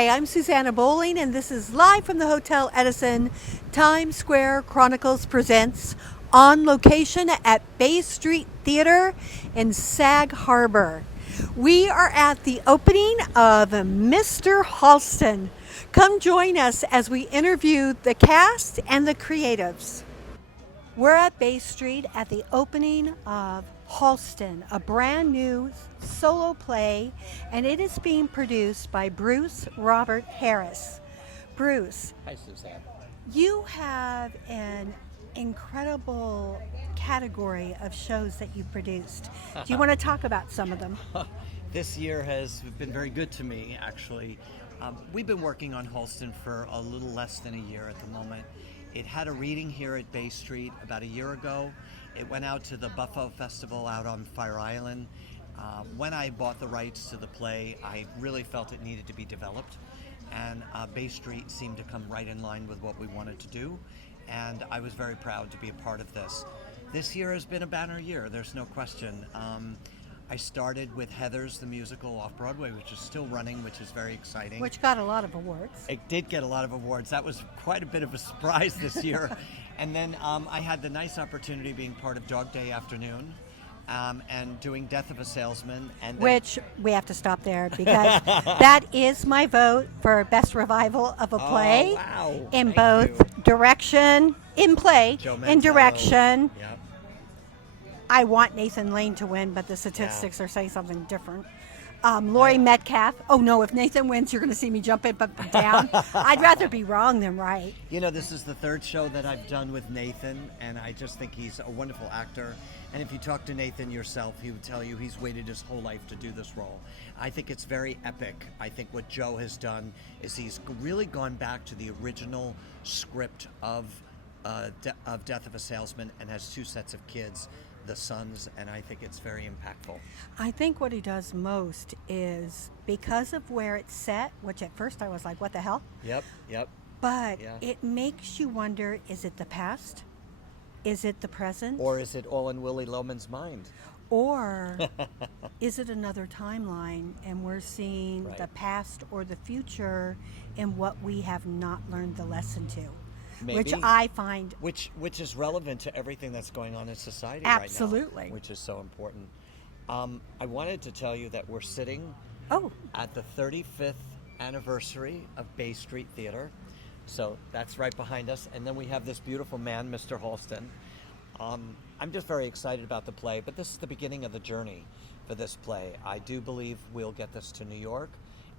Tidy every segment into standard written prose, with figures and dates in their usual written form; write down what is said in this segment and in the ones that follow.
Hi, I'm Susanna Bowling, and this is live from the Hotel Edison. Times Square Chronicles presents On Location at Bay Street Theater in Sag Harbor. We are at the opening of Mr. Halston. Come join us as we interview the cast and the creatives. We're at Bay Street at the opening of Halston, a brand new solo play, and it is being produced by Bruce Robert Harris. Bruce, Hi, Suzanne. you have an incredible category of shows that you produced. Do you want to talk about some of them? This year has been very good to me, actually. We've been working on Halston for a little less than a year at the moment. It had a reading here at Bay Street about a year ago. It went out to the Buffalo Festival out on Fire Island. When I bought the rights to the play, I really felt it needed to be developed. And Bay Street seemed to come right in line with what we wanted to do. And I was very proud to be a part of this. This year has been a banner year, there's no question. I started with Heathers, the musical off-Broadway, which is still running, which is very exciting. Which got a lot of awards. It did get a lot of awards. That was quite a bit of a surprise this year. And then I had the nice opportunity being part of Dog Day Afternoon and doing Death of a Salesman. And then, Which we have to stop there because that is my vote for best revival of a play. Oh, wow. In Thank both you. direction, in play, Joe in Mantello. direction. Yep. I want Nathan Lane to win, but the statistics are saying something different. Laurie Metcalf. Oh no, if Nathan wins, you're going to see me jump up and down. I'd rather be wrong than right. You know, this is the third show that I've done with Nathan, and I just think he's a wonderful actor. And if you talk to Nathan yourself, he would tell you he's waited his whole life to do this role. I think it's very epic. I think what Joe has done is he's really gone back to the original script of Death of a Salesman and has two sets of kids, the sons, and I think it's very impactful. I think what he does most is because of where it's set, which at first I was like, what the hell? Yep. But Yeah. it makes you wonder, is it the past? Is it the present? Or is it all in Willie Loman's mind? Or is it another timeline and we're seeing Right. the past or the future in what we have not learned the lesson to? Which Maybe. I find Which is relevant to everything that's going on in society Absolutely. right now. Which is so important. I wanted to tell you that we're sitting oh, at the 35th anniversary of Bay Street Theater. So that's right behind us. And then we have this beautiful man, Mr. Halston. I'm just very excited about the play, but this is the beginning of the journey for this play. I do believe we'll get this to New York,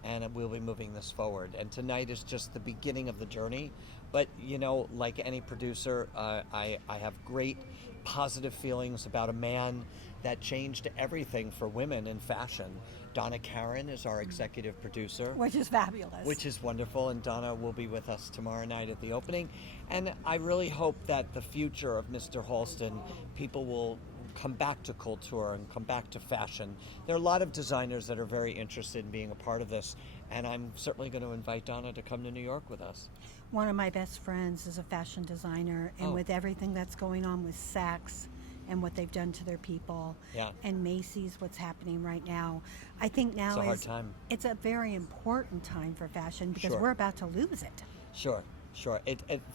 and we'll be moving this forward. And tonight is just the beginning of the journey. But, you know, like any producer, I have great positive feelings about a man that changed everything for women in fashion. Donna Karen is our executive producer. which is fabulous. Which is wonderful, and Donna will be with us tomorrow night at the opening. And I really hope that the future of Mr. Halston, people will come back to culture and come back to fashion. There are a lot of designers that are very interested in being a part of this, and I'm certainly going to invite Donna to come to New York with us. One of my best friends is a fashion designer, and Oh. with everything that's going on with Saks and what they've done to their people, Yeah. and Macy's, what's happening right now, I think now It's a hard is time. it's a very important time for fashion because Sure. we're about to lose it. Sure.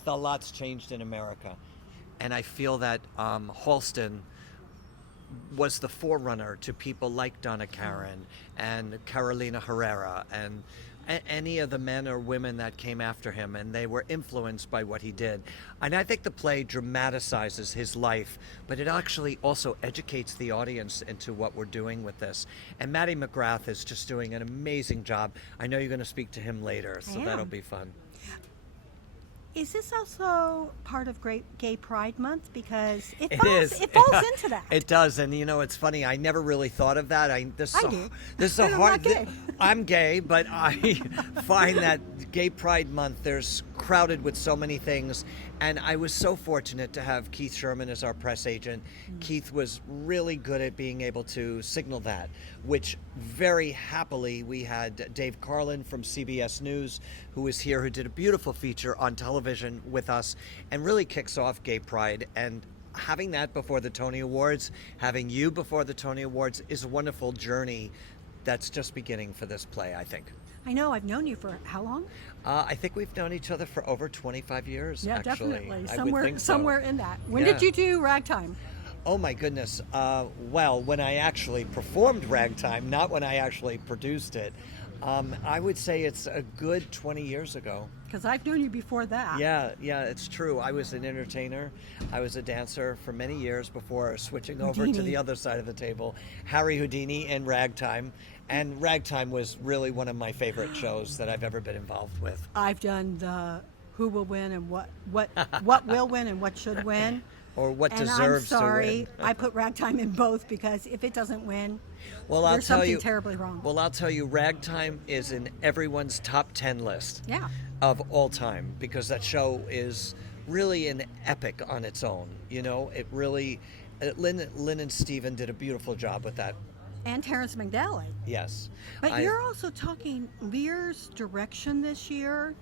A lot's changed in America. And I feel that Halston was the forerunner to people like Donna Karen and Carolina Herrera and any of the men or women that came after him, and they were influenced by what he did. And I think the play dramatizes his life, but it actually also educates the audience into what we're doing with this. And Matty McGrath is just doing an amazing job. I know you're going to speak to him later, so am. that'll be fun. Is this also part of Great Gay Pride Month? Because it It falls into that. It does, and you know, it's funny. I never really thought of that. This I do. is But a I'm hard. not gay. I'm gay, but I find that Gay Pride Month, there's crowded with so many things, and I was so fortunate to have Keith Sherman as our press agent. Keith was really good at being able to signal that, which very happily we had Dave Carlin from CBS News, who was here, who did a beautiful feature on television with us, and really kicks off Gay Pride. And having that before the Tony Awards, having you before the Tony Awards is a wonderful journey that's just beginning for this play, I think. I know. I've known you for how long? I think we've known each other for over 25 years, Yeah, actually. definitely. I would think so. Somewhere in that. When Yeah. did you do Ragtime? Oh my goodness. Well, when I actually performed Ragtime, not when I actually produced it. I would say it's a good 20 years ago. Because I've known you before that. Yeah, it's true. I was an entertainer. I was a dancer for many years before switching over to Houdini. the other side of the table. Harry Houdini and Ragtime. And Ragtime was really one of my favorite shows that I've ever been involved with. I've done the who will win and what will win and what should win. Or what And deserves I'm sorry, to win. I put Ragtime in both because if it doesn't win, Well, I'll there's tell something you. terribly wrong. Well, I'll tell you, Ragtime is in everyone's top 10 list. Yeah. Of all time, because that show is really an epic on its own. You know, it really. Lynn and Steven did a beautiful job with that. And Terrence McNally. Yes. But you're also talking Lear's direction this year.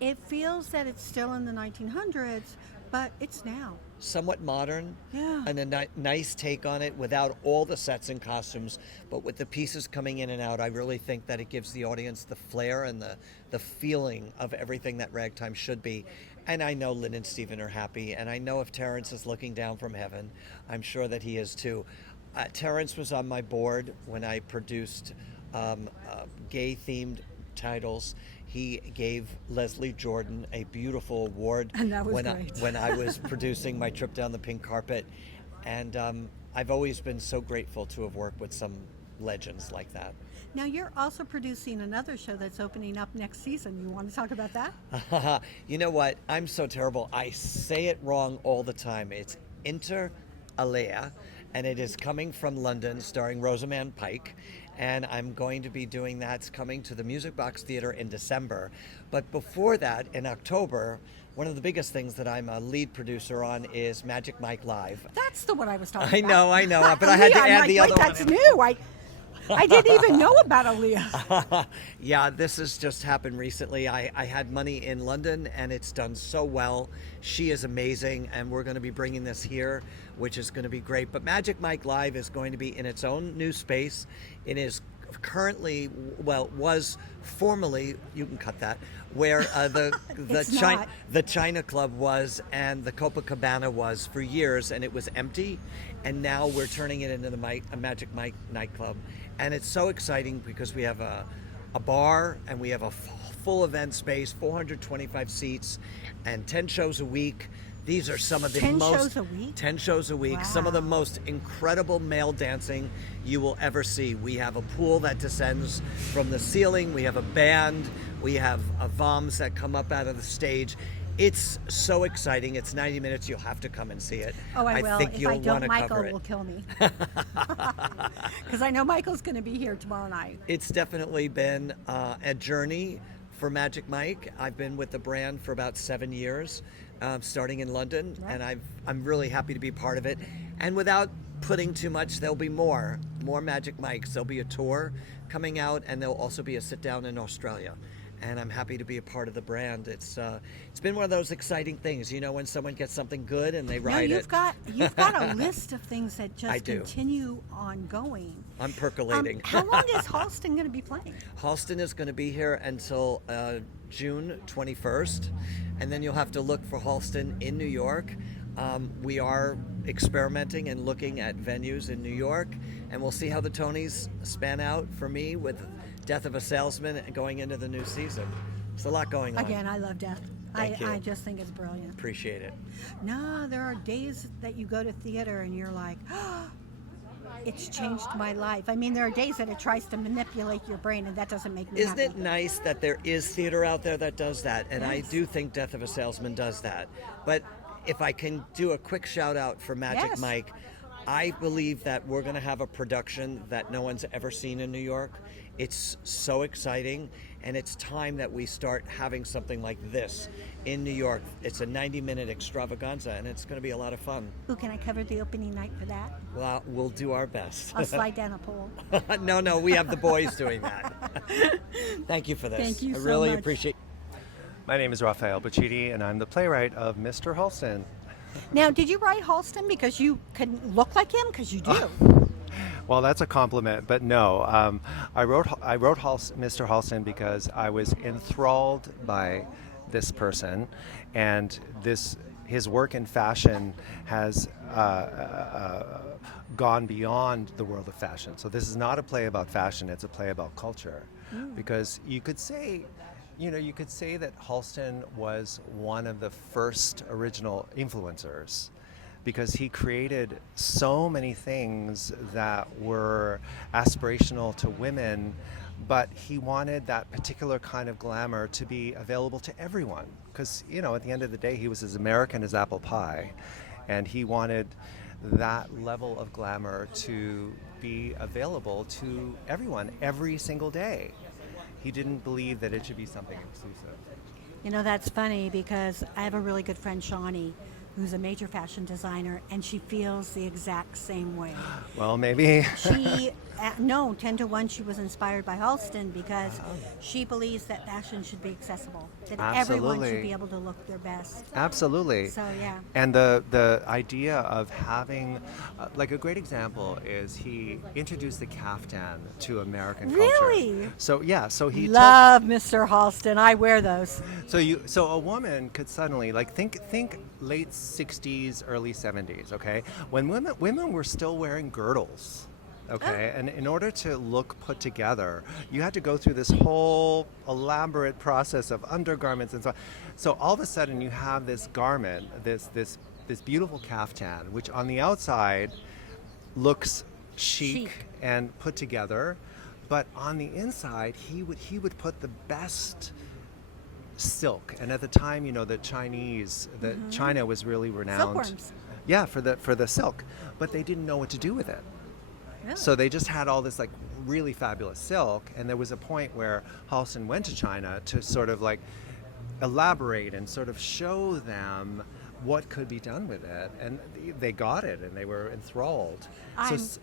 It feels that it's still in the 1900s, but it's now. Somewhat modern, Yeah. and a nice take on it without all the sets and costumes, but with the pieces coming in and out. I really think that it gives the audience the flair and the feeling of everything that Ragtime should be. And I know Lynn and Steven are happy, and I know if Terrence is looking down from heaven, I'm sure that he is too. Terrence was on my board when I produced gay-themed titles. He gave Leslie Jordan a beautiful award And that was when great. when I was producing my trip down the pink carpet. And I've always been so grateful to have worked with some legends like that. Now you're also producing another show that's opening up next season. You want to talk about that? You know what? I'm so terrible. I say it wrong all the time. It's Inter Alia, and it is coming from London, starring Rosamund Pike. And I'm going to be doing that. It's coming to the Music Box Theatre in December. But before that, in October, one of the biggest things that I'm a lead producer on is Magic Mike Live. That's the one I was talking I about. know, but I had to I'm add like, the wait, other one that's in. new. I didn't even know about Aaliyah. Yeah, this has just happened recently. I had money in London, and it's done so well. She is amazing, and we're going to be bringing this here, which is going to be great. But Magic Mike Live is going to be in its own new space. It is currently, well, was formerly, you can cut that, where the China Club was and the Copacabana was for years, and it was empty. And now we're turning it into a Magic Mike nightclub. And it's so exciting because we have a bar and we have a full event space, 425 seats, and 10 shows a week. These are some of the 10 most shows a week? 10 shows a week. Some of the Wow. most incredible male dancing you will ever see. We have a pool that descends from the ceiling. We have a band. We have VOMs that come up out of the stage. It's so exciting. It's 90 minutes. You'll have to come and see it. Oh, I will. think If you'll I want don't, to Michael cover it. will kill me. Because I know Michael's going to be here tomorrow night. It's definitely been a journey for Magic Mike. I've been with the brand for about 7 years, starting in London, Right. and I'm really happy to be part of it. And without putting too much, there'll be more Magic Mikes. There'll be a tour coming out, and there'll also be a sit down in Australia. And I'm happy to be a part of the brand. It's been one of those exciting things, you know, when someone gets something good and they No, ride you've it. got a list of things that I just do. continue on going. I'm percolating. How long is Halston going to be playing? Halston is going to be here until June 21st, and then you'll have to look for Halston in New York. We are experimenting and looking at venues in New York, and we'll see how the Tonys span out for me with Death of a Salesman and going into the new season. There's a lot going on. Again, I love Death. Thank you. I just think it's brilliant. Appreciate it. No, there are days that you go to theater and you're like, oh, it's changed my life. I mean, there are days that it tries to manipulate your brain, and that doesn't make me Isn't happy. it nice that there is theater out there that does that? And I Yes. do think Death of a Salesman does that. But if I can do a quick shout out for Magic Yes. Mike, I believe that we're going to have a production that no one's ever seen in New York. It's so exciting, and it's time that we start having something like this in New York. It's a 90-minute extravaganza, and it's going to be a lot of fun. Ooh, can I cover the opening night for that? Well, we'll do our best. I'll slide down a pole. No, we have the boys doing that. Thank you for this. Thank you I so really much. appreciate. My name is Raphael Bacchidi, and I'm the playwright of Mr. Halston. Now, did you write Halston because you can look like him? Because you do. Well, that's a compliment, but no. I wrote Mr. Halston because I was enthralled by this person, and this his work in fashion has gone beyond the world of fashion. So this is not a play about fashion; it's a play about culture, because you could say that Halston was one of the first original influencers, because he created so many things that were aspirational to women, but he wanted that particular kind of glamour to be available to everyone. Because, at the end of the day, he was as American as apple pie, and he wanted that level of glamour to be available to everyone every single day. He didn't believe that it should be something exclusive. That's funny because I have a really good friend, Shawnee, who's a major fashion designer, and she feels the exact same way. Well, maybe. No, 10 to 1, she was inspired by Halston because she believes that fashion should be accessible, that everyone should Absolutely. be able to look their best. Absolutely. So, yeah. And the idea of having, like a great example is he introduced the caftan to American culture. Really? So yeah, so he Love Mr. Halston. I wear those. so a woman could suddenly think late 60s, early 70s, okay? When women were still wearing girdles. Okay, and in order to look put together, you had to go through this whole elaborate process of undergarments and so on. So all of a sudden, you have this garment, this beautiful caftan, which on the outside looks chic and put together, but on the inside, he would put the best silk. And at the time, China was really renowned. Silkworms. Yeah, for the silk, but they didn't know what to do with it. Really? So they just had all this really fabulous silk, and there was a point where Halston went to China to sort of elaborate and sort of show them what could be done with it, and they got it, and they were enthralled.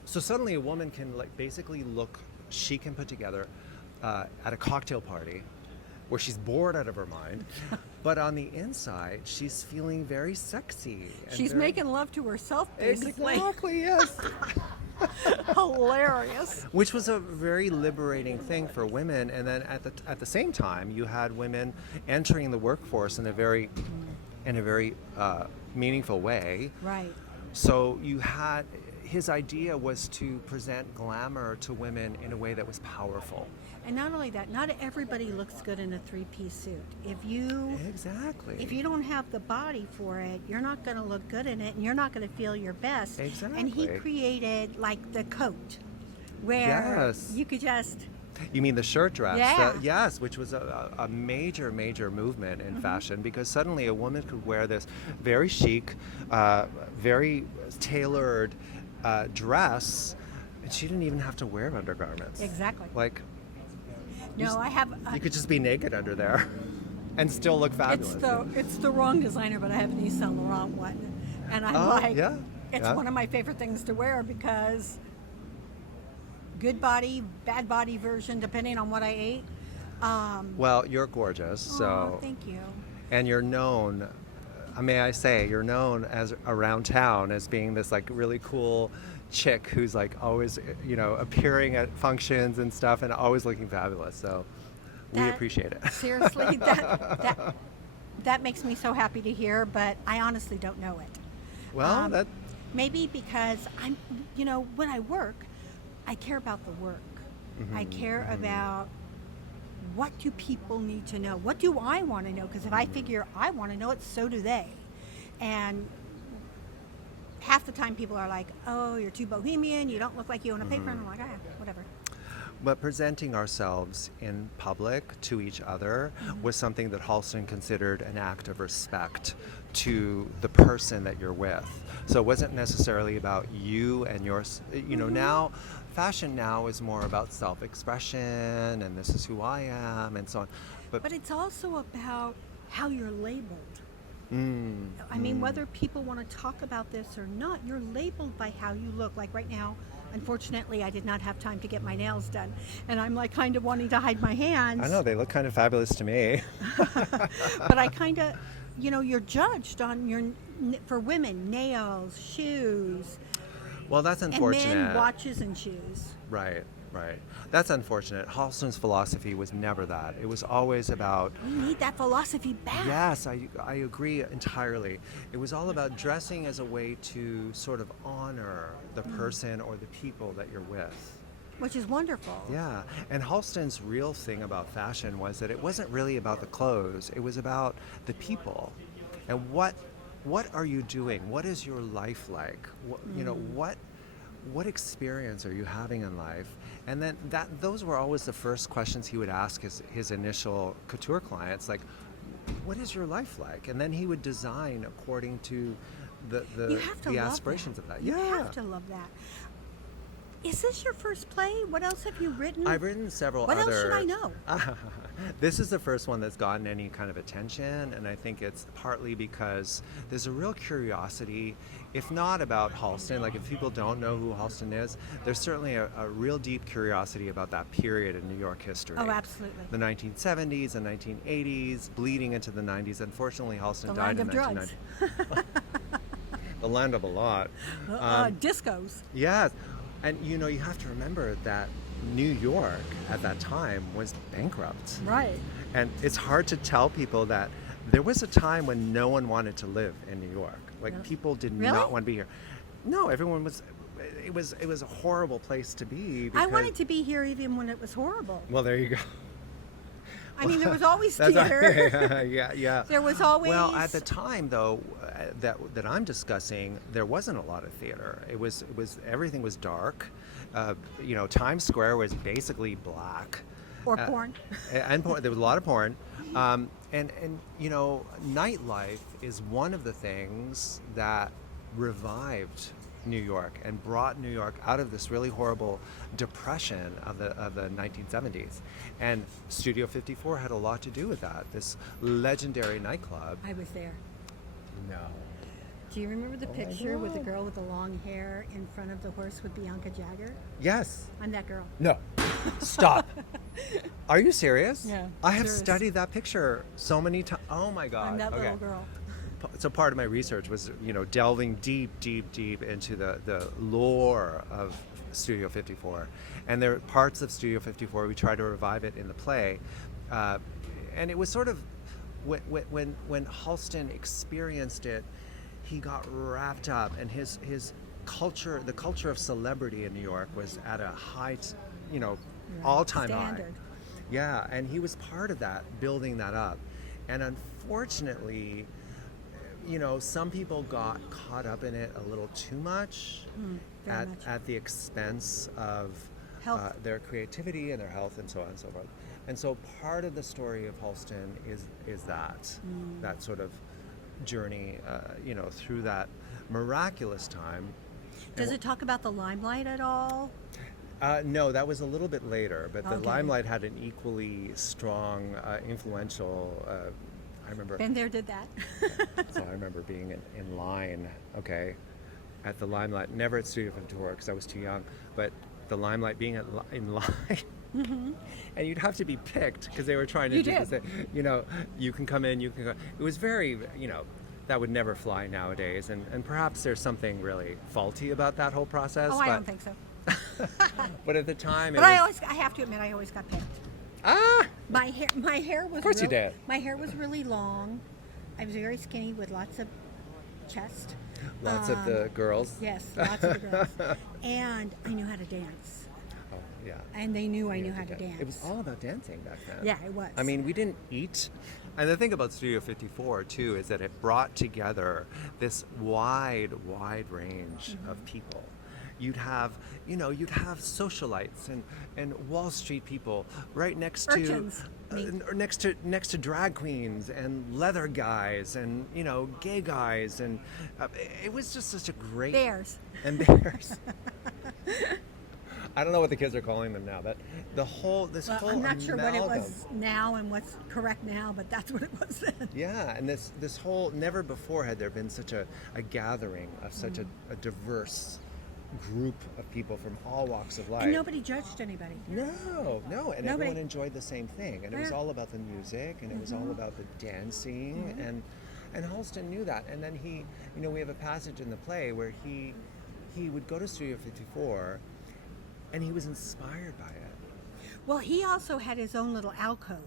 So suddenly a woman can basically look chic and put together at a cocktail party, where she's bored out of her mind, but on the inside she's feeling very sexy. And She's making love to herself, basically. Exactly, yes. Hilarious. Which was a very liberating thing for women, and then at the same time, you had women entering the workforce in a very meaningful way. Right. So his idea was to present glamour to women in a way that was powerful. And not only that, not everybody looks good in a three-piece suit. If you don't have the body for it, you're not going to look good in it, and you're not going to feel your best. Exactly. And he created the coat, where you could just. You mean the shirt dress? Yeah. Yes, which was a major movement in fashion, because suddenly a woman could wear this very chic, very tailored dress, and she didn't even have to wear undergarments. Exactly. You could just be naked under there and still look fabulous. It's the wrong designer, but I have an Yves Saint Laurent one, and it's one of my favorite things to wear because good body, bad body version, depending on what I ate. Well, you're gorgeous, so thank you. and you're known. May I say, you're known as around town as being this really cool chick who's always appearing at functions and stuff and always looking fabulous. So we appreciate it. Seriously, that makes me so happy to hear, but I honestly don't know it. Well, maybe because I'm when I work, I care about the work. I care about what do people need to know? What do I want to know? Because if I figure I want to know it, so do they. And half the time people are like, oh, you're too bohemian, you don't look like you own a paper, and I'm like, whatever. But presenting ourselves in public to each other was something that Halston considered an act of respect to the person that you're with. So it wasn't necessarily about you and yours. Now, fashion now is more about self-expression, and this is who I am, and so on. But it's also about how you're labeled. I mean, whether people want to talk about this or not, you're labeled by how you look. Like right now, unfortunately, I did not have time to get my nails done, and I'm kind of wanting to hide my hands. I know, they look kind of fabulous to me. But I kind of, you're judged on for women, nails, shoes, Well, that's And unfortunate. men, watches and shoes. Right, right. That's unfortunate. Halston's philosophy was never that. It was always about, We need that philosophy back. yes, I agree entirely. It was all about dressing as a way to sort of honor the person or the people that you're with. Which is wonderful. Yeah, and Halston's real thing about fashion was that it wasn't really about the clothes. It was about the people, and what are you doing? What is your life like? You know, what experience are you having in life? And then those were always the first questions he would ask his initial couture clients, like, what is your life like? And then he would design according to You have to the love aspirations that. of that. You Yeah. have to love that. Is this your first play? What else have you written? I've written several What other. else should I know? This is the first one that's gotten any kind of attention, and I think it's partly because there's a real curiosity, if not about Halston, like if people don't know who Halston is, there's certainly a real deep curiosity about that period in New York history. Oh, absolutely. The 1970s and 1980s, bleeding into the 90s. Unfortunately, Halston The died land in of drugs. 1990. The land of a lot. Discos. Yes. And you know, you have to remember that New York at that time was bankrupt. Right. And it's hard to tell people that there was a time when no one wanted to live in New York. Like Really? people did Really? not want to be here. No, everyone was. It was a horrible place to be. I because- wanted to be here even when it was horrible. Well, there you go. I mean, there was always That's theater. yeah. There was always. Well, at the time though, that I'm discussing, there wasn't a lot of theater. It was everything was dark. You know, Times Square was basically black. Or porn. And porn. There was a lot of porn. And you know, nightlife is one of the things that revived New York and brought New York out of this really horrible depression of the 1970s. And Studio 54 had a lot to do with that. This legendary nightclub. I was there. No. Do you remember the my picture with the God. girl with the long hair in front of the horse with Bianca Jagger? Yes. I'm that girl. No. Stop. Are you serious? Yeah, I have serious. studied that picture so many times. Oh my God. I'm that Okay. little girl. So part of my research was, you know, delving deep into the lore of Studio 54. And there are parts of Studio 54, we try to revive it in the play. And it was sort of, when Halston experienced it, he got wrapped up, and his culture, the culture of celebrity in New York was at a high, you know, all-time high. Standard. Yeah, and he was part of that, building that up. And unfortunately, you know, some people got caught up in it a little too much, very much. at the expense of Health. their creativity and their health and so on and so forth. And so part of the story of Halston is that sort of journey, you know, through that miraculous time. Does it talk about the limelight at all? No, that was a little bit later, but the Okay. limelight had an equally strong, influential. I remember. Been there, did that. So I remember being in line, okay, at the Limelight, never at Studio 54 because I was too young, but the Limelight being in line, and you'd have to be picked because they were trying to You do did. this. You know, you can come in, you can go. It was very, you know, that would never fly nowadays, and perhaps there's something really faulty about that whole process. Oh, but, I don't think so. But at the time, But I have to admit, I always got picked. My hair was. Of course you did. My hair was really long. I was very skinny with lots of chest. Lots of the girls. Yes, lots of the girls. And I knew how to dance. Oh, yeah. And they knew I We knew had how to dance. It was all about dancing back then. Yeah, it was. I mean, we didn't eat. And the thing about Studio 54, too, is that it brought together this wide range of people. You'd have socialites and Wall Street people right next Urchins. to next to drag queens and leather guys and, you know, gay guys, and it was just such a great Bears. and bears. I don't know what the kids are calling them now, but whole I'm not sure what it amalgam. was now and what's correct now, but that's what it was then. Yeah, and this whole, never before had there been such a gathering of such a diverse group of people from all walks of life. And nobody judged anybody. No, and Nobody. everyone enjoyed the same thing, and it was Yeah. all about the music, and it was all about the dancing, and Halston knew that. And then he, you know, we have a passage in the play where he he would go to Studio 54, and he was inspired by it. Well, he also had his own little alcove.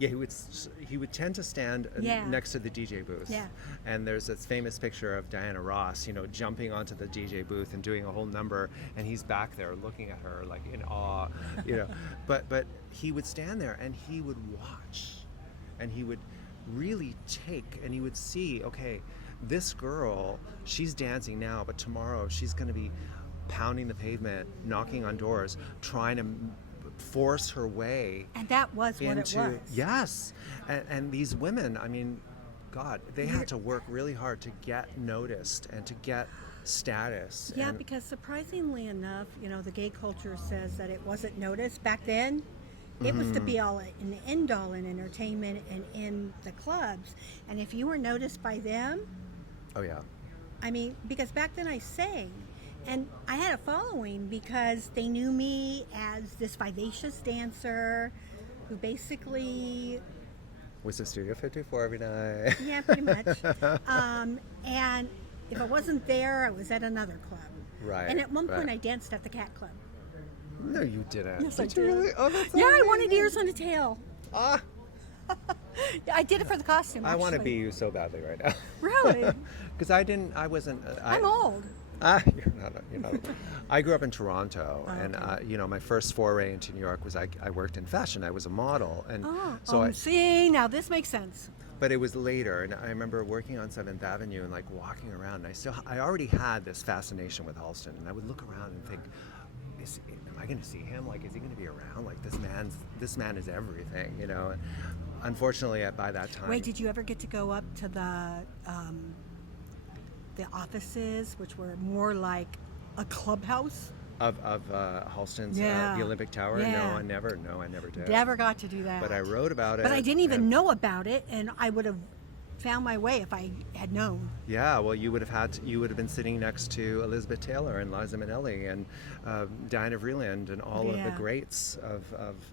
Yeah, he would tend to stand Yeah. next to the DJ booth. Yeah. And there's this famous picture of Diana Ross, jumping onto the DJ booth and doing a whole number, and he's back there looking at her like in awe, But he would stand there and he would watch, and he would really take, and he would see, okay, this girl, she's dancing now, but tomorrow she's going to be pounding the pavement, knocking on doors, trying to force her way. And that was what it was. Yes. And these women, I mean, God, they had to work really hard to get noticed and to get status. Yeah, and because surprisingly enough, the gay culture says that it wasn't noticed back then. It was the be all and the end all in entertainment and in the clubs. And if you were noticed by them, oh yeah. I mean, because back then I sang, and I had a following because they knew me as this vivacious dancer who basically... Was at Studio 54 every night. Yeah, pretty much. And if I wasn't there, I was at another club. Right. And at one point right. I danced at the Cat Club. No, you didn't. Yes, I Did you did. really? Oh, that's Yeah, I amazing. wanted ears on a tail. Ah, I did it for the costume, I want to actually. be you so badly right now. Really? Because I wasn't. I'm old. You're not. I grew up in Toronto, and my first foray into New York was I worked in fashion. I was a model, and See, now this makes sense. But it was later, and I remember working on 7th Avenue and like walking around. And I already had this fascination with Halston, and I would look around and think, am I going to see him? Like, is he going to be around? Like, this man is everything, And unfortunately, by that time. Wait, did you ever get to go up to the offices, which were more like a clubhouse? Of Halston's, Yeah. the Olympic Tower? Yeah. No, I never did. Never got to do that. But I wrote about it. But I didn't even and- know about it, and I would have found my way if I had known. Yeah, well, you would have been sitting next to Elizabeth Taylor and Liza Minnelli and Diana Vreeland and all of the Yeah. greats of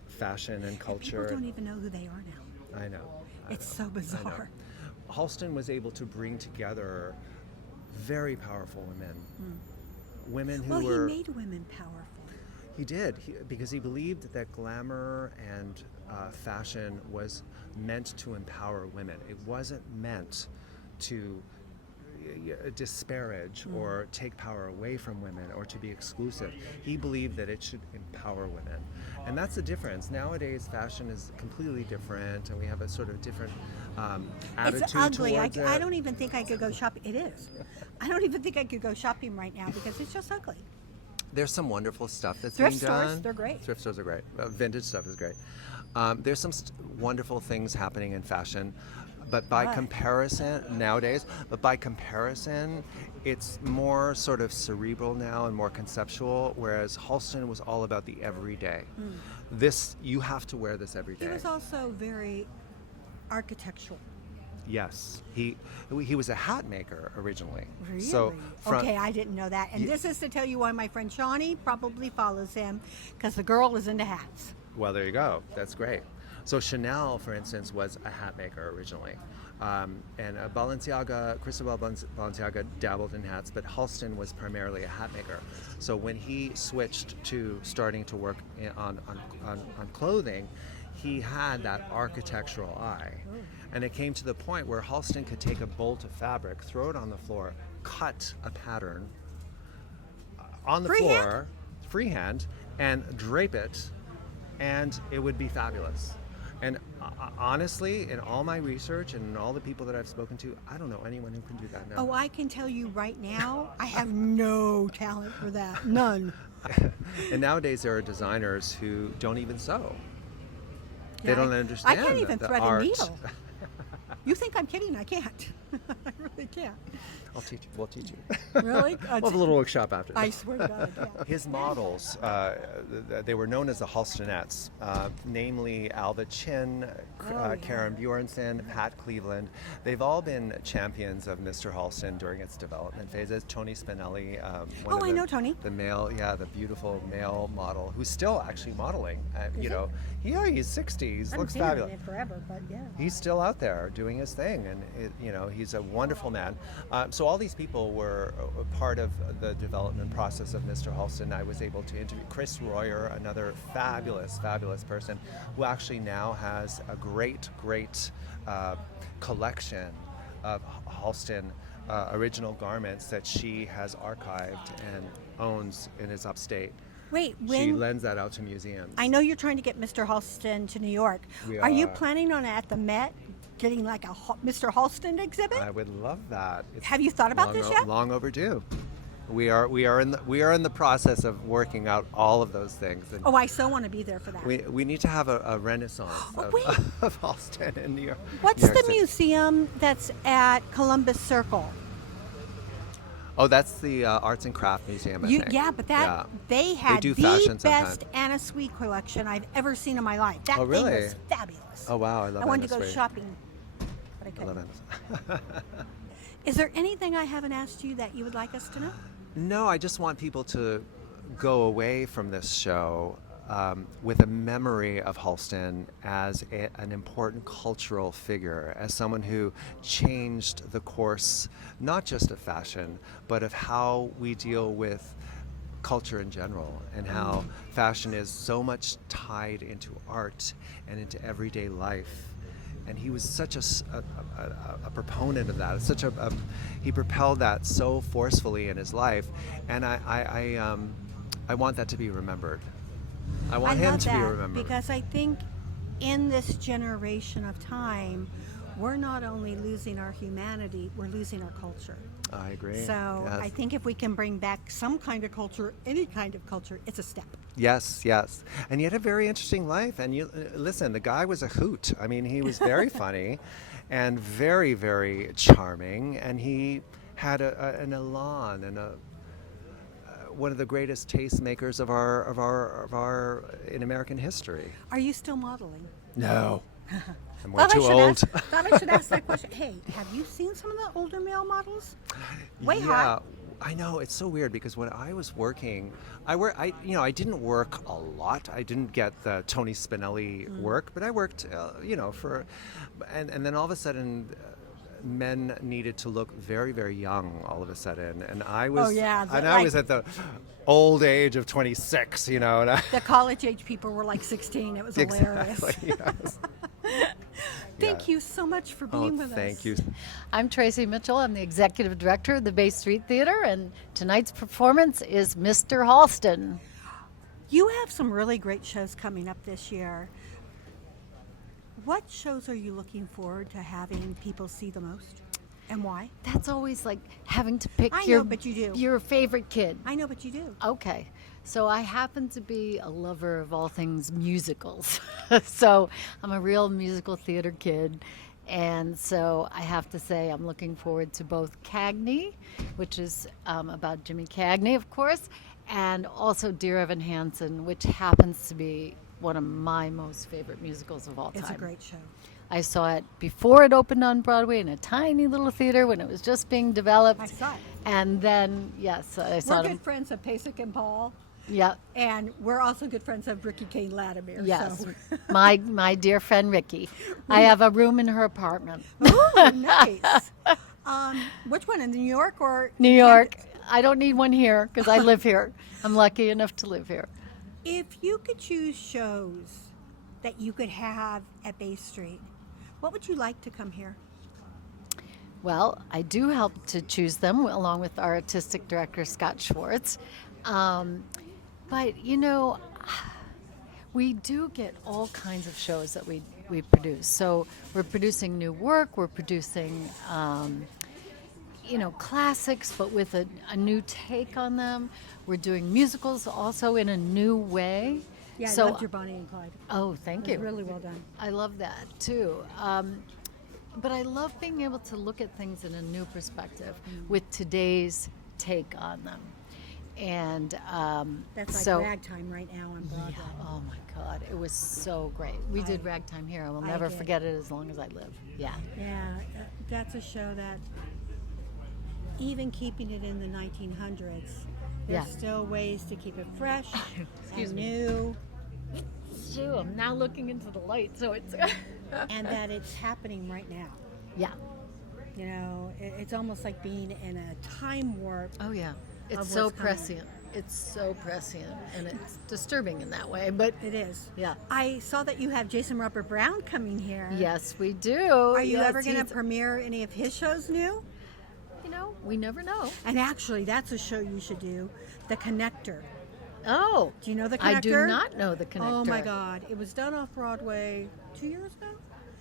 fashion and culture. People don't even know who they are now. I know. It's so bizarre. Halston was able to bring together very powerful women. Women who Well, were... he made women powerful. He did, because he believed that glamour and fashion was meant to empower women. It wasn't meant to disparage or take power away from women or to be exclusive. He believed that it should empower women. And that's the difference. Nowadays, fashion is completely different, and we have a sort of different attitude It's ugly. towards it. I don't even think I could go shopping. It is. I don't even think I could go shopping right now because it's just ugly. There's some wonderful stuff that's Thrift being done. stores, they're great. Thrift stores are great. Vintage stuff is great. There's some wonderful things happening in fashion, but by comparison, it's more sort of cerebral now and more conceptual, whereas Halston was all about the everyday. You have to wear this every day. He was also very architectural. Yes, he was a hat maker originally. Really? So Okay, I didn't know that. And this is to tell you why my friend Shawnee probably follows him, because the girl is into hats. Well, there you go. That's great. So Chanel, for instance, was a hat maker originally. And Cristobal Balenciaga dabbled in hats, but Halston was primarily a hat maker. So when he switched to starting to work on clothing, he had that architectural eye. And it came to the point where Halston could take a bolt of fabric, throw it on the floor, cut a pattern on the floor, freehand, and drape it, and it would be fabulous. And honestly, in all my research and in all the people that I've spoken to, I don't know anyone who can do that now. Oh, I can tell you right now, I have no talent for that. None. And nowadays there are designers who don't even sew. Yeah, They don't understand I can't even the thread art. a needle. You think I'm kidding? I can't. I really can't. I'll teach you. We'll teach you. Really? We'll have a little workshop after I this. swear to God, I can't. His models, they were known as the Halstonettes, namely Alva Chin, Karen Bjornson, Pat Cleveland. They've all been champions of Mr. Halston during its development phases. Tony Spinelli, I know Tony. the male, the beautiful male model who's still actually modeling. He's 60. He looks I haven't fabulous. seen him in it forever, but yeah. He's still out there doing doing his thing, and he's a wonderful man. So all these people were a part of the development process of Mr. Halston. I was able to interview Chris Royer, another fabulous person, who actually now has a great collection of Halston original garments that she has archived and owns in his upstate. Wait, She lends that out to museums. I know you're trying to get Mr. Halston to New York. Are you planning on at the Met getting like a Mr. Halston exhibit? I would love that. Have you thought about this yet? Long overdue. We are in the process of working out all of those things. And I so want to be there for that. we need to have a renaissance of Halston in New York. What's New York the City. museum that's at Columbus Circle? Oh, that's the Arts and Craft Museum, I think. Yeah, but they had do the fashion best sometimes. Anna Sui collection I've ever seen in my life. That Oh, really? thing was fabulous. Oh, wow, I love I wanted Anna to go Sui. shopping, but I I couldn't. love Anna. Is there anything I haven't asked you that you would like us to know? No, I just want people to go away from this show with a memory of Halston as an important cultural figure, as someone who changed the course, not just of fashion, but of how we deal with culture in general, and how fashion is so much tied into art and into everyday life. And he was such a proponent of that. He propelled that so forcefully in his life, and I want that to be remembered. I want him to be remembered. Because I think in this generation of time, we're not only losing our humanity, we're losing our culture. I agree. So Yes. I think if we can bring back some kind of culture, any kind of culture, it's a step. Yes. And he had a very interesting life. And you listen, the guy was a hoot. I mean, he was very funny and very, very charming. And he had an elan and one of the greatest tastemakers of our in American history. Are you still modeling? No. I'm way too old. Thought I should ask that question. Hey, have you seen some of the older male models? Way hot. I know, it's so weird because when I was working, I didn't work a lot. I didn't get the Tony Spinelli work, but I worked, and then all of a sudden, men needed to look very, very young all of a sudden, and I was, I was at the old age of 26, And The college age people were like 16. It was hilarious. Exactly, yes. Thank you so much for being with us. Thank you. I'm Tracy Mitchell. I'm the executive director of the Bay Street Theater, and tonight's performance is Mr. Halston. You have some really great shows coming up this year. What shows are you looking forward to having people see the most, and why? That's always like having to pick I know, but you do. your favorite kid. I know, but you do. Okay. So I happen to be a lover of all things musicals. So I'm a real musical theater kid. And so I have to say I'm looking forward to both Cagney, which is about Jimmy Cagney, of course, and also Dear Evan Hansen, which happens to be one of my most favorite musicals of all time. It's a great show. I saw it before it opened on Broadway in a tiny little theater when it was just being developed. I saw it. And then, yes, I saw We're it. good friends of Pasek and Paul, Yeah. and we're also good friends of Ricky Kane Latimer. Yes, So. my dear friend Ricky. I have a room in her apartment. Ooh, nice. Which one, in New York or New York. I don't need one here because I live here. I'm lucky enough to live here. If you could choose shows that you could have at Bay Street, what would you like to come here? Well, I do help to choose them along with our artistic director, Scott Schwartz. But, we do get all kinds of shows that we produce. So we're producing new work, we're producing, classics, but with a new take on them. We're doing musicals also in a new way. Yeah, so, I loved your Bonnie and Clyde. Oh, thank It you. was really well done. I love that too. But I love being able to look at things in a new perspective with today's take on them. And That's like so, ragtime right now on Broadway. yeah, oh my God, it was so great. We did Ragtime here. I will I never did. forget it as long as I live. Yeah. Yeah, that's a show that, even keeping it in the 1900s, there's Yeah. still ways to keep it fresh Excuse and me. new, So I'm now looking into the light, so it's and that it's happening right now. Yeah. You know, it's almost like being in a time warp. Oh yeah. It's Of so what's coming. prescient. It's so prescient, and it's disturbing in that way. But It is. yeah. I saw that you have Jason Robert Brown coming here. Yes, we do. Are you Yes, ever going to he's- premiere any of his shows new? You know, we never know. And actually, that's a show you should do, The Connector. Oh. Do you know The Connector? I do not know The Connector. Oh my God. It was done off Broadway 2 years ago.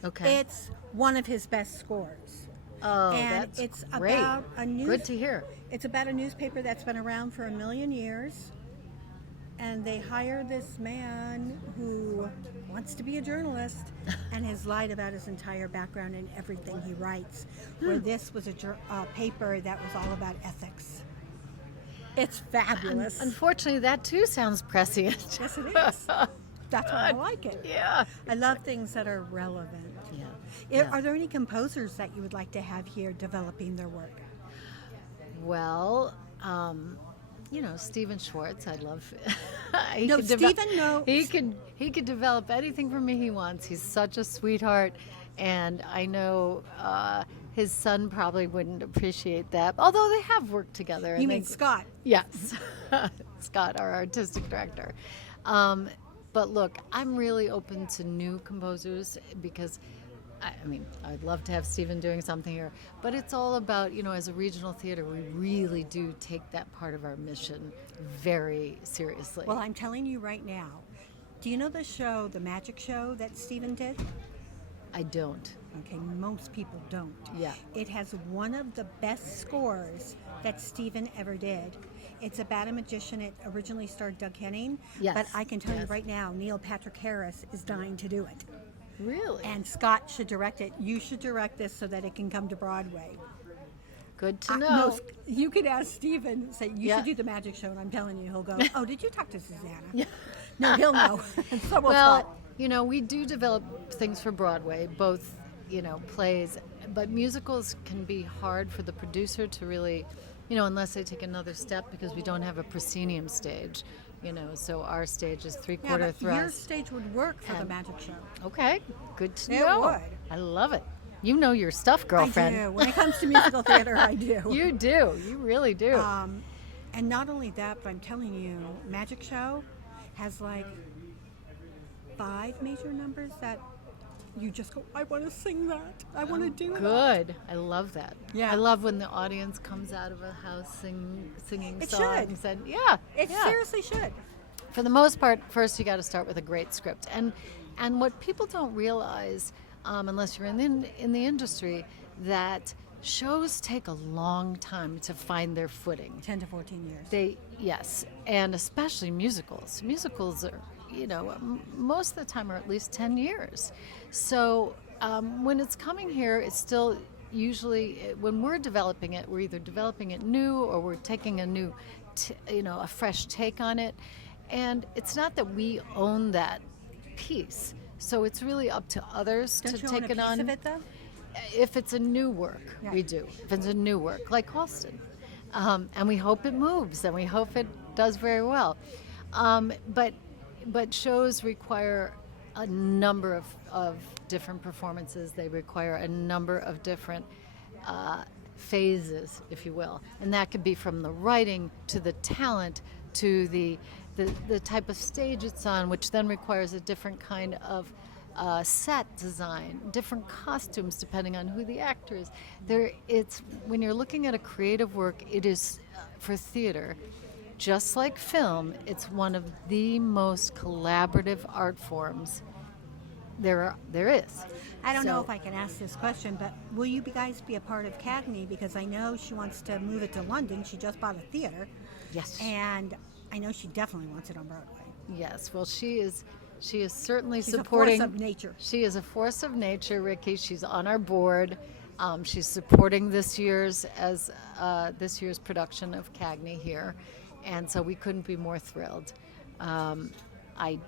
Okay. It's one of his best scores. Oh, and that's it's great. about a Good to hear. It's about a newspaper that's been around for 1,000,000 years. And they hire this man who wants to be a journalist and has lied about his entire background and everything he writes. Where this was a paper that was all about ethics. It's fabulous. Unfortunately, that too sounds prescient. Yes, it is. That's why I like it. Yeah. I love things that are relevant. Yeah. Are there any composers that you would like to have here developing their work? Well, you know, Stephen Schwartz, I love. He No, could Stephen, no. He could develop anything for me he wants. He's such a sweetheart, and I know his son probably wouldn't appreciate that. Although they have worked together. You mean Scott? Yes, Scott, our artistic director. But look, I'm really open to new composers because, I mean, I'd love to have Stephen doing something here, but it's all about, you know, as a regional theater, we really do take that part of our mission very seriously. Well, I'm telling you right now. Do you know the show, the magic show that Stephen did? I don't. Okay, most people don't. Yeah. It has one of the best scores that Stephen ever did. It's about a magician. It originally starred Doug Henning. Yes. But I can tell you Yes. right now, Neil Patrick Harris is dying to do it. Really? And Scott should direct it. You should direct this so that it can come to Broadway. Good to No, know. you could ask Stephen, say, you Yeah. should do the magic show, and I'm telling you, he'll go, oh, did you talk to Susanna? Yeah. No, he'll know. And so will Well, Scott. you know, we do develop things for Broadway, both, you know, plays, but musicals can be hard for the producer to really, you know, unless they take another step because we don't have a proscenium stage, you know, so our stage is Yeah, three-quarter but thrust. your stage would work for the And- magic show. Okay, good to It know. would. I love it. You know your stuff, girlfriend. I do. When it comes to musical theater, I do. You do. You really do. And not only that, but I'm telling you, Magic Show has like 5 major numbers that you just go, I want to sing that. I want to do that. Good. I love that. Yeah. I love when the audience comes out of a house singing It songs. should. And yeah. It yeah. seriously should. For the most part, first you got to start with a great script. And what people don't realize, unless you're in the industry, that shows take a long time to find their footing. 10 to 14 years. Yes, and especially musicals. Musicals are, you know, most of the time are at least 10 years. So when it's coming here, it's still usually, when we're developing it, we're either developing it new or we're taking a new, a fresh take on it. And it's not that we own that piece. So it's really up to others Don't to you take own a it piece on. of it, though? If it's a new work, Yeah. we do. If it's a new work, like Halston. And we hope it moves and we hope it does very well. But shows require a number of different performances. They require a number of different phases, if you will. And that could be from the writing to the talent to the type of stage it's on, which then requires a different kind of set design, different costumes depending on who the actor is. It's when you're looking at a creative work, it is for theater, just like film. It's one of the most collaborative art forms there is. I don't know So- if I can ask this question, but will you guys be a part of Cagney? Because I know she wants to move it to London. She just bought a theater. Yes. And I know she definitely wants it on Broadway. Yes. Well, she is certainly She's a supporting. force of nature. She is a force of nature, Ricky. She's on our board. She's supporting this year's production of Cagney here, and so we couldn't be more thrilled. I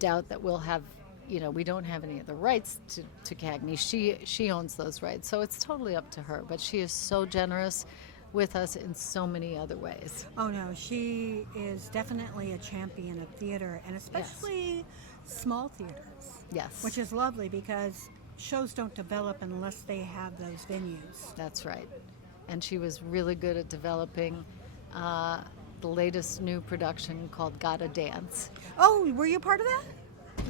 doubt that we'll have. We don't have any of the rights to Cagney. She owns those rights, so it's totally up to her. But she is so generous with us in so many other ways. Oh no, she is definitely a champion of theater, and especially small theaters. Yes. Which is lovely because shows don't develop unless they have those venues. That's right. And she was really good at developing the latest new production called Gotta Dance. Oh, were you part of that?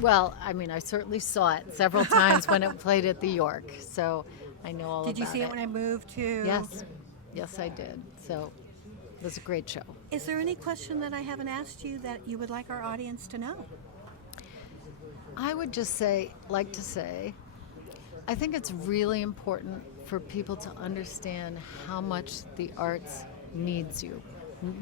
Well, I mean, I certainly saw it several times when it played at the York, so I know all Did about you see it when I moved to? Yes. Yes, I did. So it was a great show. Is there any question that I haven't asked you that you would like our audience to know? I would just like to say, I think it's really important for people to understand how much the arts needs you.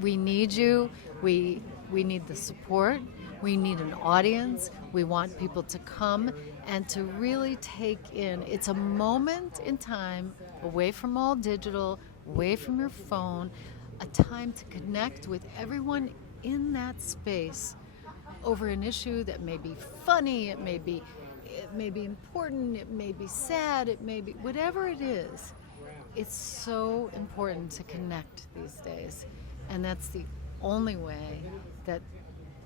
We need you. We need the support. We need an audience. We want people to come and to really take in. It's a moment in time, away from all digital, away from your phone, a time to connect with everyone in that space over an issue that may be funny, it may be important, it may be sad, it may be whatever it is. It's so important to connect these days, and that's the only way that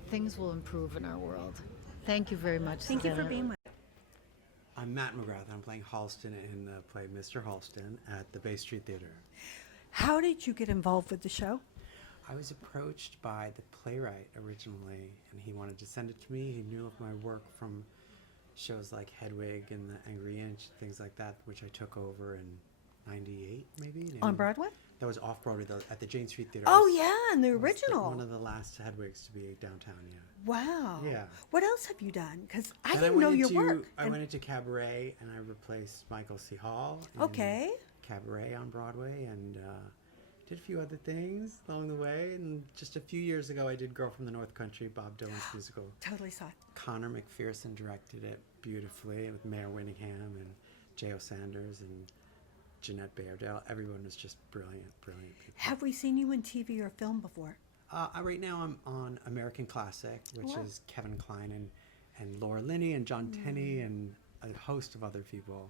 things will improve in our world. Thank you very much. Thank you for being with us. I'm Matt McGrath. I'm playing Halston in the play Mr. Halston at the Bay Street Theater. How did you get involved with the show? I was approached by the playwright originally, and he wanted to send it to me. He knew of my work from shows like Hedwig and The Angry Inch, things like that, which I took over in '98, maybe. On Broadway? That was off Broadway at the Jane Street Theater. Oh, yeah, and the It was original. one of the last Hedwigs to be downtown, yeah. Wow. Yeah. What else have you done? Because I Then didn't know went your into- work. I And- went into Cabaret, and I replaced Michael C. Hall. in Okay. Cabaret on Broadway, and did a few other things along the way. And just a few years ago, I did Girl from the North Country, Bob Dylan's musical. Totally saw it. Connor McPherson directed it beautifully with Mayor Winningham and J.O. Sanders and Jeanette Bayardell. Everyone was just brilliant people. Have we seen you in TV or film before? Right now, I'm on American Classic, which Wow. is Kevin Kline and Laura Linney and John Tenney and a host of other people.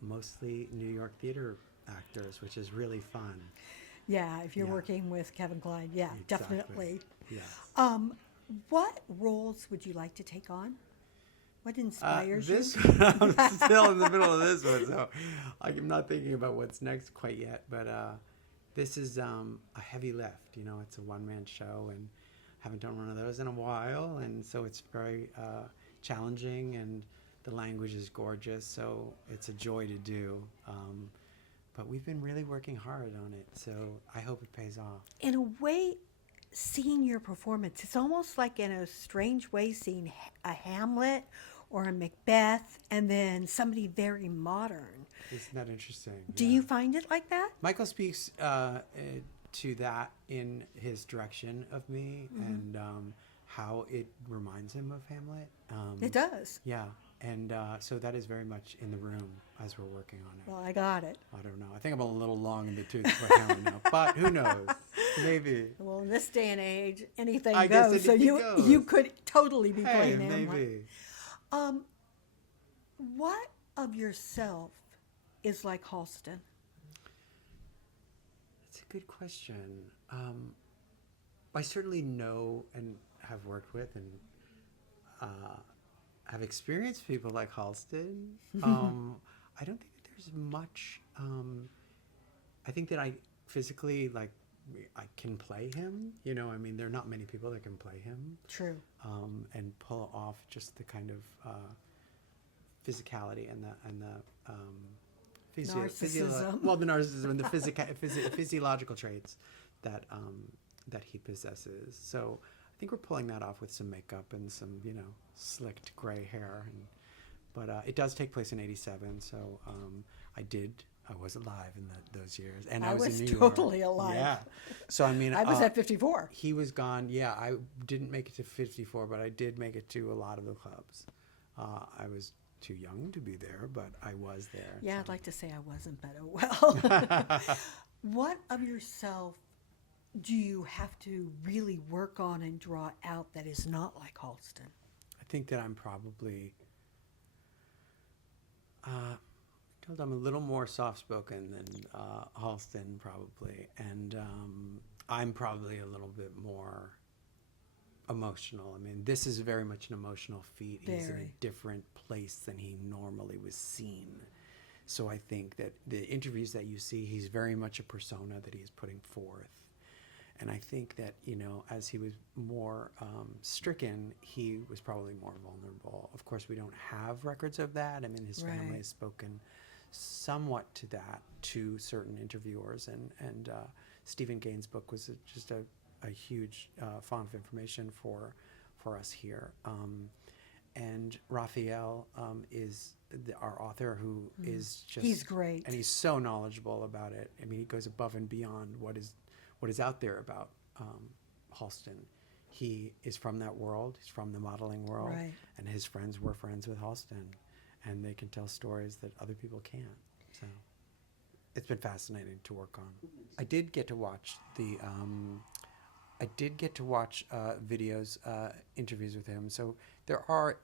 Mostly New York theater actors, which is really fun. Yeah, if you're Yeah. working with Kevin Kline, yeah, Exactly. definitely. Yes. What roles would you like to take on? What inspires This you? I'm still in the middle of this one, so I'm not thinking about what's next quite yet. But this is a heavy lift. You know, it's a one-man show, and haven't done one of those in a while, and so it's very challenging, and the language is gorgeous, so it's a joy to do. But we've been really working hard on it, so I hope it pays off. In a way, seeing your performance, it's almost like in a strange way seeing a Hamlet or a Macbeth and then somebody very modern. Isn't that interesting? Do Yeah. you find it like that? Michael speaks to that in his direction of me and how it reminds him of Hamlet. It does. Yeah, and so that is very much in the room as we're working on it. Well, I got it. I don't know. I think I'm a little long in the tooth for Hamlet now, but who knows? Maybe. Well, in this day and age, anything I guess goes. So anything you goes. you could totally be Hey, playing Hamlet. maybe. What of yourself is like Halston? It's a good question. I certainly know and have worked with and have experienced people like Halston. I don't think that there's much. I think that I physically I can play him. You know, I mean, there are not many people that can play him. True. And pull off just the kind of physicality and the Narcissism. well, the narcissism and the physiological traits that that he possesses. So I think we're pulling that off with some makeup and some slicked gray hair. But it does take place in '87, so I was alive in those years, and I was in New York. totally alive. Yeah. So I mean, I was at 54. he was gone. Yeah, I didn't make it to 54, but I did make it to a lot of the clubs. I was too young to be there, but I was there. Yeah, so. I'd like to say I wasn't, but oh well. What of yourself do you have to really work on and draw out that is not like Halston? I think that I'm probably. I'm a little more soft-spoken than Halston, probably, and I'm probably a little bit more emotional. I mean, this is very much an emotional feat. He's in a Very. different place than he normally was seen. So I think that the interviews that you see, he's very much a persona that he's putting forth. And I think that, you know, as he was more stricken, he was probably more vulnerable. Of course, we don't have records of that. I mean, his family Right. has spoken somewhat to that to certain interviewers. And Stephen Gaines' book was just a huge font of information for us here. And Raphael is our author, who is just He's great. and he's so knowledgeable about it. I mean, he goes above and beyond what is out there about Halston. He is from that world. He's from the modeling world, Right. and his friends were friends with Halston, and they can tell stories that other people can't. So it's been fascinating to work on. I did get to watch videos, interviews with him. So there are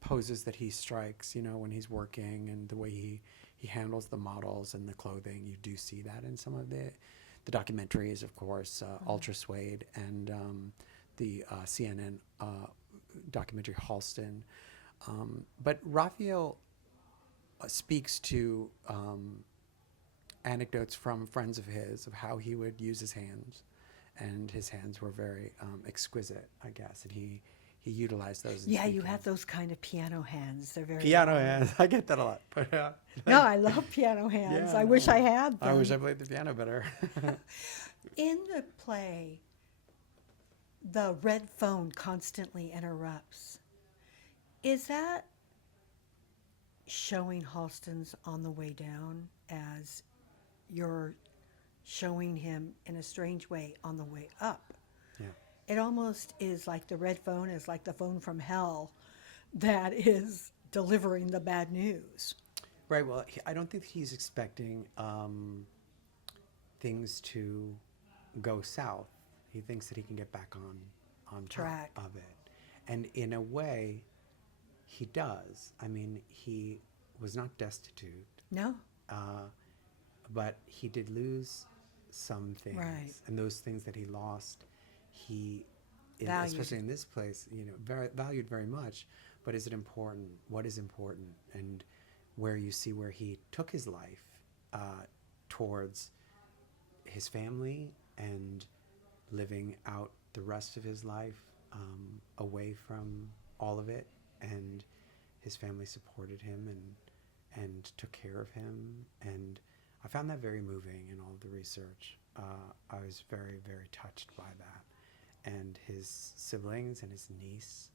poses that he strikes, you know, when he's working, and the way he handles the models and the clothing. You do see that in some of the documentaries, of course, Ultra Suede and the CNN documentary Halston. But Raphael speaks to anecdotes from friends of his of how he would use his hands, and his hands were very exquisite, I guess, and he utilized those. in Yeah, you speaking. have those kind of piano hands. They're very Piano hands. I get that a lot. But, No, I love piano hands. Yeah, I wish I had them. I wish I played the piano better. In the play, the red phone constantly interrupts. Is that showing Halston's on the way down as you're showing him in a strange way on the way up? Yeah. It almost is like the red phone is like the phone from hell that is delivering the bad news. Right. Well, I don't think he's expecting things to go south. He thinks that he can get back on Track. top of it, and in a way, he does. I mean, he was not destitute, No? but he did lose some things, Right. and those things that he lost, he, Valued. especially in this place, you know, valued very much. But is it important? What is important? And where you see where he took his life towards his family and living out the rest of his life away from all of it, and his family supported him and took care of him, and I found that very moving in all of the research. I was very, very touched by that, and his siblings and his niece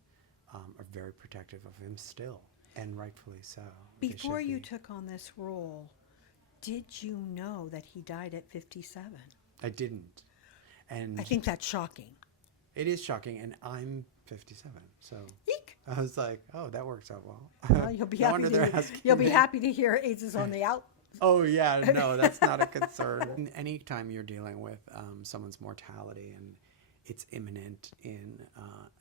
are very protective of him still, and rightfully so. They Before should you be. took on this role, did you know that he died at 57? I didn't, and I think that's shocking. it is shocking, and I'm 57, so Eek! I was like, oh, that works out well. Well, you'll be No happy wonder they're to, asking you'll be me. happy to hear AIDS is on the out. Oh yeah, no, that's not a concern. Anytime you're dealing with someone's mortality and it's imminent in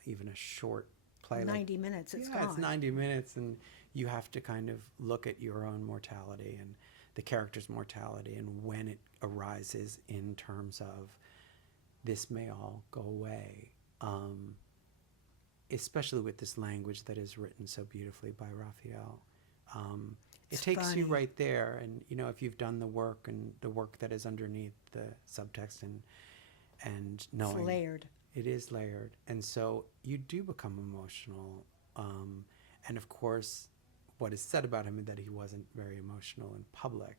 even a short play, 90 minutes, it's yeah, gone. it's 90 minutes, and you have to kind of look at your own mortality and the character's mortality, and when it arises in terms of this may all go away. Especially with this language that is written so beautifully by Raphael. It It's takes you funny. right there, and you know, if you've done the work and the work that is underneath the subtext and knowing It's layered. it is layered, and so you do become emotional. And of course, what is said about him is that he wasn't very emotional in public,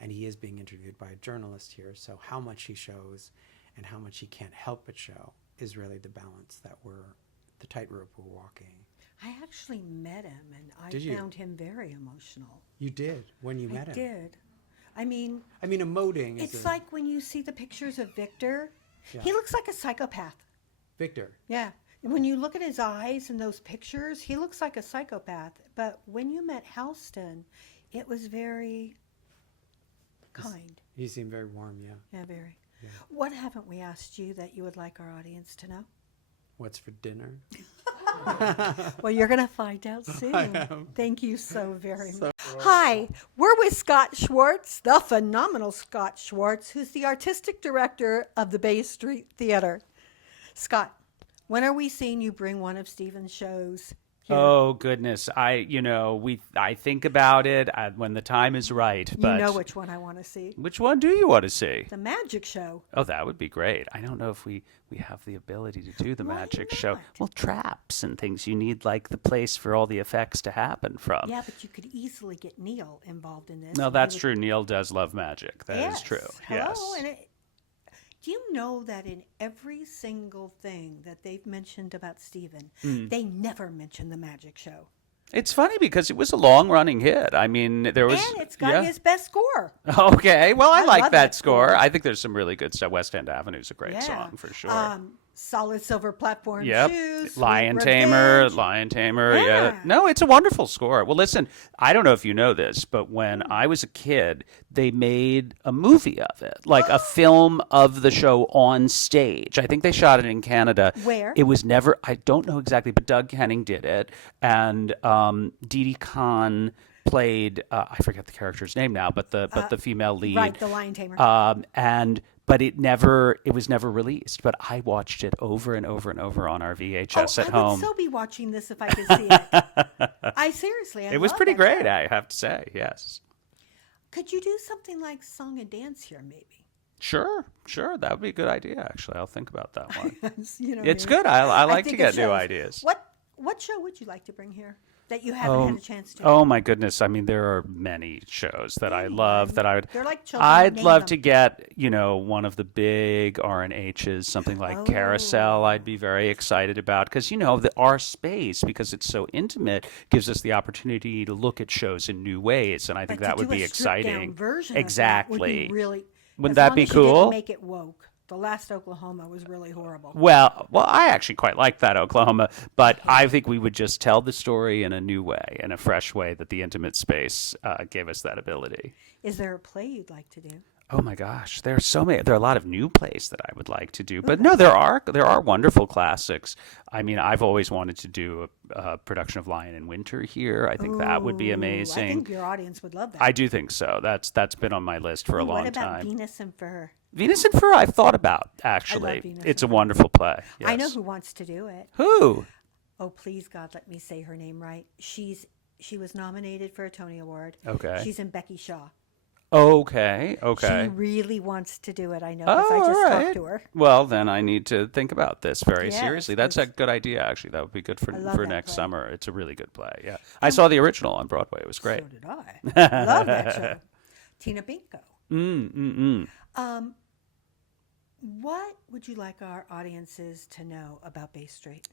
and he is being interviewed by a journalist here. So how much he shows and how much he can't help but show is really the balance that the tightrope we're walking. I actually met him, and I Did you? found him very emotional. You did when you met I him. did. I mean, Emoting is it's like when you see the pictures of Victor, Yeah. he looks like a psychopath. Victor. Yeah. And when you look at his eyes in those pictures, he looks like a psychopath. But when you met Halston, it was very kind. He seemed very warm, yeah. Yeah, very. Yeah. What haven't we asked you that you would like our audience to know? What's for dinner? Well, you're going to find out soon. am. Thank you so very much. Hi, we're with Scott Schwartz, the phenomenal Scott Schwartz, who's the artistic director of the Bay Street Theater. Scott, when are we seeing you bring one of Stephen's shows here? Oh goodness, I think about it when the time is right. You But know which one I want to see. which one do you want to see? The magic show. Oh, that would be great. I don't know if we have the ability to do the Why magic show. not? Well, traps and things. You need like the place for all the effects to happen from. Yeah, but you could easily get Neil involved in this. No, and he that's would- true. Neil does love magic. That is Yes. true. Hello, Yes. and do you know that in every single thing that they've mentioned about Stephen, they never mention the magic show? It's funny because it was a long-running hit. I mean, there was. And it's got yeah. his best score. Okay, well, I like love that that score. score. I think there's some really good stuff. West End Avenue's a great Yeah. song for sure. Solid silver platform Yep. shoes. Lion Sweet Tamer, Revenge. Lion Tamer. Yeah. Yeah. No, it's a wonderful score. Well, listen, I don't know if you know this, but when I was a kid, they made a movie of it, like a film of the show on stage. I think they shot it in Canada. Where? It was never, I don't know exactly, but Doug Henning did it. And Didi Khan played, I forget the character's name now, but the female lead. Right, the Lion Tamer. But it was never released. But I watched it over and over and over on our VHS at I home. would so be watching this if I could see it. I seriously, It was love pretty that great, show. I have to say. Yes. Could you do something like song and dance here, maybe? Sure. That would be a good idea. Actually, I'll think about that one. You know, It's maybe. good. I like to think get of new shows. ideas. What show would you like to bring here that you haven't had a chance to? Oh my goodness! I mean, there are many shows that I love that I would. They're like children. I'd Name love them. to get one of the big R&Hs, something like Carousel. I'd be very excited about because our space, because it's so intimate, gives us the opportunity to look at shows in new ways, and I think But that to would do be a stripped-down exciting. version of that Exactly. would be really. Wouldn't as that long be as you didn't cool? make it woke. The last Oklahoma was really horrible. Well, I actually quite like that Oklahoma, but I think we would just tell the story in a new way, in a fresh way that the intimate space gave us that ability. Is there a play you'd like to do? Oh my gosh, there are so many. There are a lot of new plays that I would like to do, but no, there are wonderful classics. I mean, I've always wanted to do a production of Lion in Winter here. I think that would be Ooh, amazing. I think your audience would love that. I do think so. That's been on my list for a long What about time. Venus and Fur? Venus and Fur, I've thought about actually. Venus It's a and Fur. wonderful play. I know yes. who wants to do it. Who? Oh, please, God, let me say her name right. She was nominated for a Tony Award. Okay. She's in Becky Shaw. Okay. She really wants to do it. I know because I Oh, just all right. talked to her. Well, then I need to think about this very Yes, seriously. That's a it's- good idea, actually. That would be good I love for that next play. summer. It's a really good play. Yeah, I saw the original on Broadway. It was great. So did I. Love that show. Tina Binko. What would you like our audiences to know about Bay Street?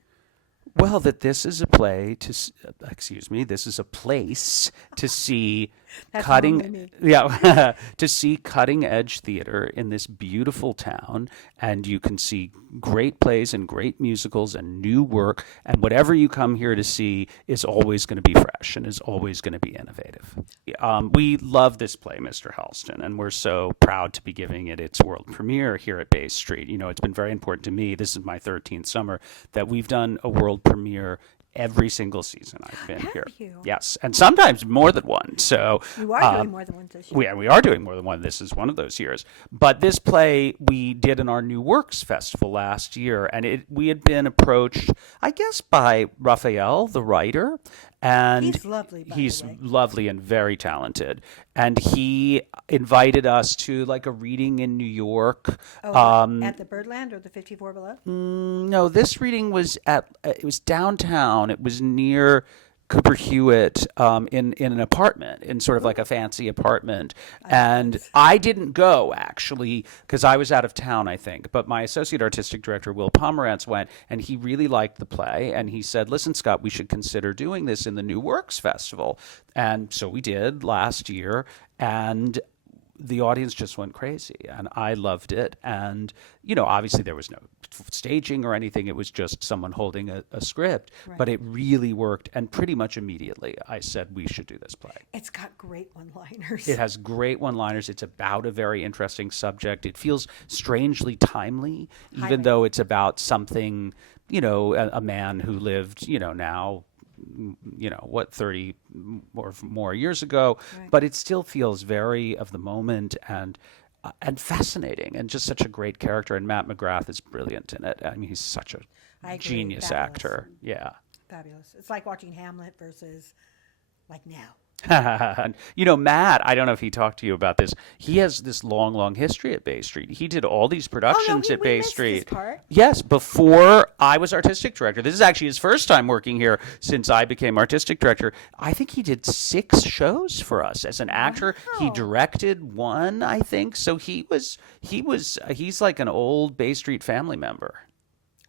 Well, that this is a play this is a place to see That's cutting, wrong with to see cutting edge theater in this beautiful town, and you can see great plays and great musicals and new work, and whatever you come here to see is always going to be fresh and is always going to be innovative. We love this play, Mr. Halston, and we're so proud to be giving it its world premiere here at Bay Street. It's been very important to me. This is my 13th summer that we've done a world premiere every single season I've been Have here. you? Yes, and sometimes more than one. So You are doing more than one this year. we are doing more than one. This is one of those years. But this play we did in our New Works Festival last year, and we had been approached, I guess, by Raphael, the writer, and He's lovely, by the he's way. lovely and very talented. And he invited us to like a reading in New York. At the Birdland or the 54 Below? No, this reading was it was downtown. It was near Cooper Hewitt in an apartment, in sort of like a fancy apartment. And I didn't go, actually, because I was out of town, I think. But my associate artistic director, Will Pomerantz, went, and he really liked the play. And he said, listen, Scott, we should consider doing this in the New Works Festival. And so we did last year. And the audience just went crazy, and I loved it. And, obviously there was no staging or anything. It was just someone holding a script, but it really worked. And pretty much immediately I said, we should do this play. It's got great one-liners. It has great one-liners. It's about a very interesting subject. It feels strangely timely, even Highly. though it's about something, a man who lived, now 30 or more years ago, Right. but it still feels very of the moment. And and fascinating, and just such a great character. And Matt McGrath is brilliant in it. I mean, he's such a I agree. genius Fabulous. actor. Yeah. Fabulous. It's like watching Hamlet versus like now. You know, Matt, I don't know if he talked to you about this. He has this long, long history at Bay Street. He did all these productions at we Bay missed Street. this part. Yes, before I was artistic director. This is actually his first time working here since I became artistic director. I think he did 6 shows for us as an actor. He Wow. directed one, I think. So he's like an old Bay Street family member.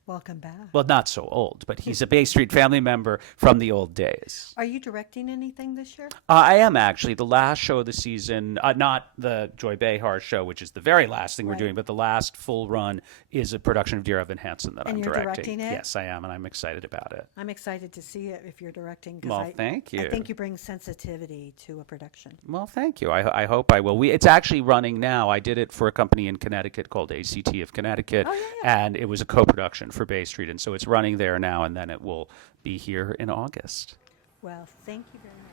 Welcome back. Well, not so old, but he's a Bay Street family member from the old days. Are you directing anything this year? I am actually. The last show of the season, not the Joy Behar show, which is the very last thing we're Right. doing, but the last full run is a production of Dear Evan Hansen that And I'm you're directing. directing it? Yes, I am, and I'm excited about it. I'm excited to see it if you're directing. 'Cause Well, thank you. I think you bring sensitivity to a production. Well, thank you. I hope I will. It's actually running now. I did it for a company in Connecticut called ACT of Connecticut, and it was a co-production for Bay Street, and so it's running there now, and then it will be here in August. Well, thank you very much.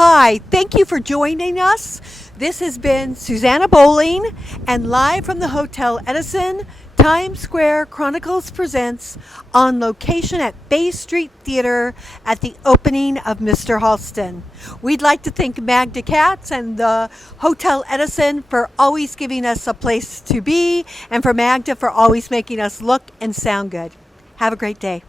Hi, thank you for joining us. This has been Susanna Bowling, and live from the Hotel Edison, Times Square Chronicles presents On Location at Bay Street Theater at the opening of Mr. Halston. We'd like to thank Magda Katz and the Hotel Edison for always giving us a place to be, and for Magda for always making us look and sound good. Have a great day.